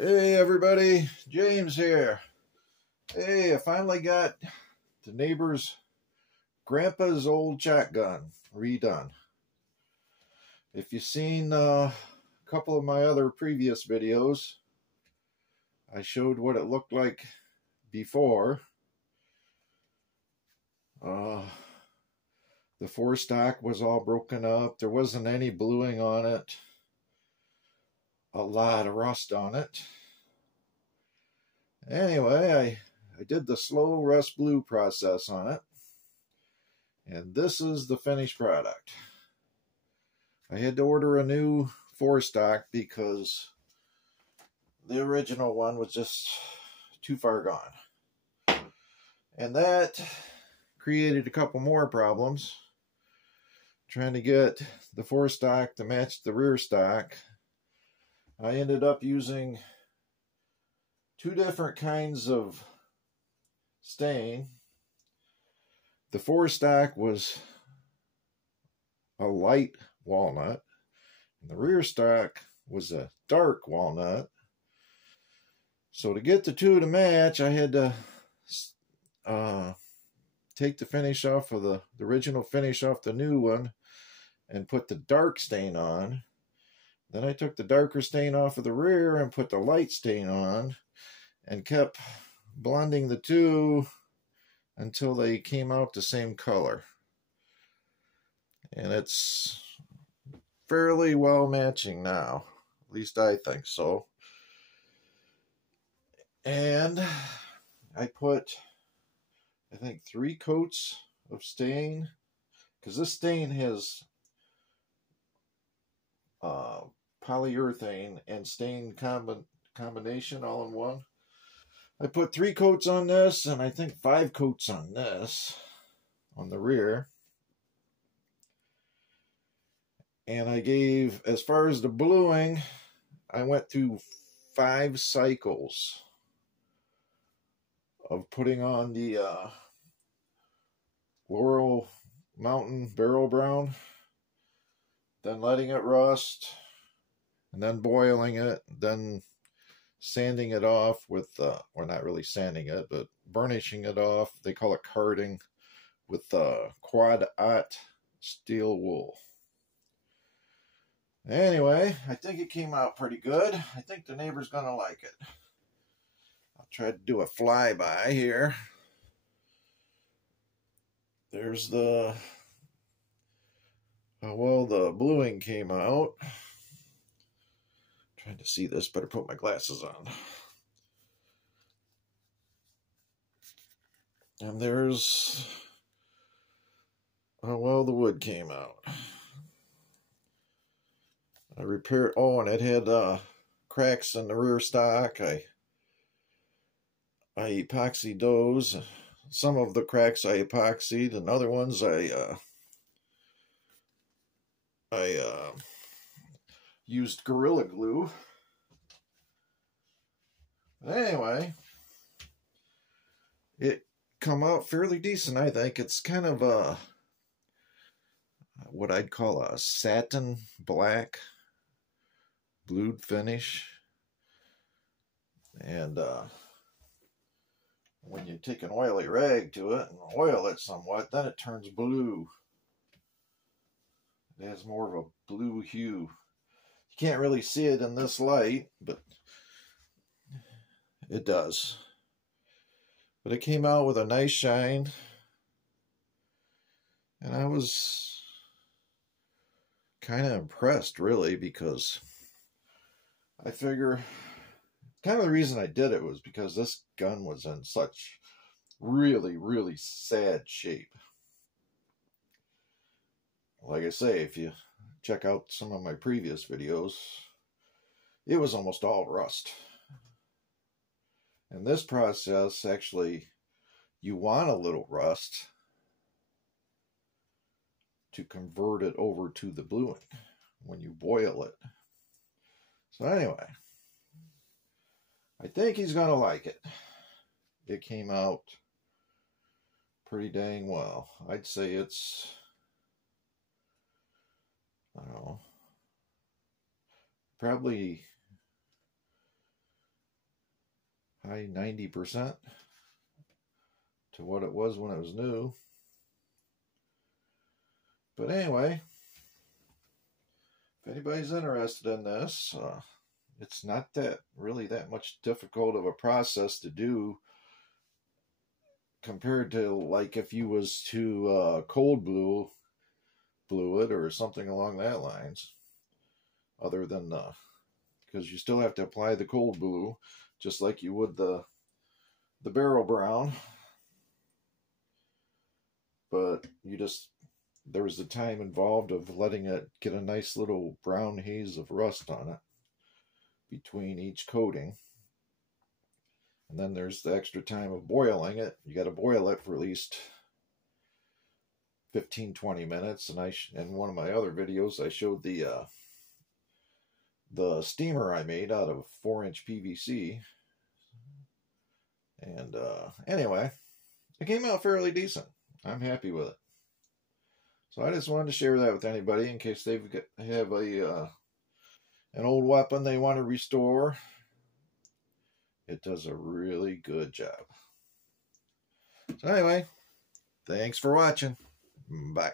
Hey everybody, James here. Hey, I finally got the neighbor's grandpa's old shotgun redone. If you've seen a couple of my other previous videos, I showed what it looked like before. The forestock was all broken up. There wasn't any bluing on it. A lot of rust on it. Anyway, I did the slow rust blue process on it. And this is the finished product. I had to order a new forestock because the original one was just too far gone. And that created a couple more problems. Trying to get the forestock to match the rear stock. I ended up using two different kinds of stain. The forestock was a light walnut, and the rear stock was a dark walnut. So to get the two to match, I had to take the finish off of the original finish off the new one and put the dark stain on. Then I took the darker stain off of the rear and put the light stain on and kept blending the two until they came out the same color. And it's fairly well matching now. At least I think so. And I put, I think, 3 coats of stain, because this stain has polyurethane and stain combination all in one. I put 3 coats on this, and I think 5 coats on this, on the rear. And I gave, as far as the bluing, I went through 5 cycles of putting on the Laurel Mountain Barrel Brown, then letting it rust, and then boiling it, then sanding it off with, or not really sanding it, but burnishing it off. They call it carding with quad aught steel wool. Anyway, I think it came out pretty good. I think the neighbor's gonna like it. I'll try to do a flyby here. There's the, well, the bluing came out. Trying to see this, better put my glasses on. And there's, oh, well, the wood came out. I repaired, oh, and it had cracks in the rear stock. I epoxied those. Some of the cracks I epoxied, and other ones I used Gorilla Glue. But anyway, it come out fairly decent, I think. It's kind of a, what I'd call a satin black blued finish. And when you take an oily rag to it and oil it somewhat, then it turns blue. It has more of a blue hue. You can't really see it in this light, but it does. But it came out with a nice shine. And I was kind of impressed, really, because I figure kind of the reason I did it was because this gun was in such really, really sad shape. Like I say, if you check out some of my previous videos, it was almost all rust. And this process, actually, you want a little rust to convert it over to the bluing when you boil it. So anyway, I think he's going to like it. It came out pretty dang well. I'd say it's, I don't know, probably high 90% to what it was when it was new. But anyway, if anybody's interested in this, it's not really that much difficult of a process to do compared to like if you was to cold blue it or something along that lines. Other than because you still have to apply the cold blue just like you would the barrel brown, but there was the time involved of letting it get a nice little brown haze of rust on it between each coating. And then there's the extra time of boiling it. You got to boil it for at least 15-20 minutes. And in one of my other videos, I showed the steamer I made out of 4-inch PVC. And anyway, it came out fairly decent. I'm happy with it. So I just wanted to share that with anybody in case they have an old weapon they want to restore. It does a really good job. So anyway, thanks for watching. Bye.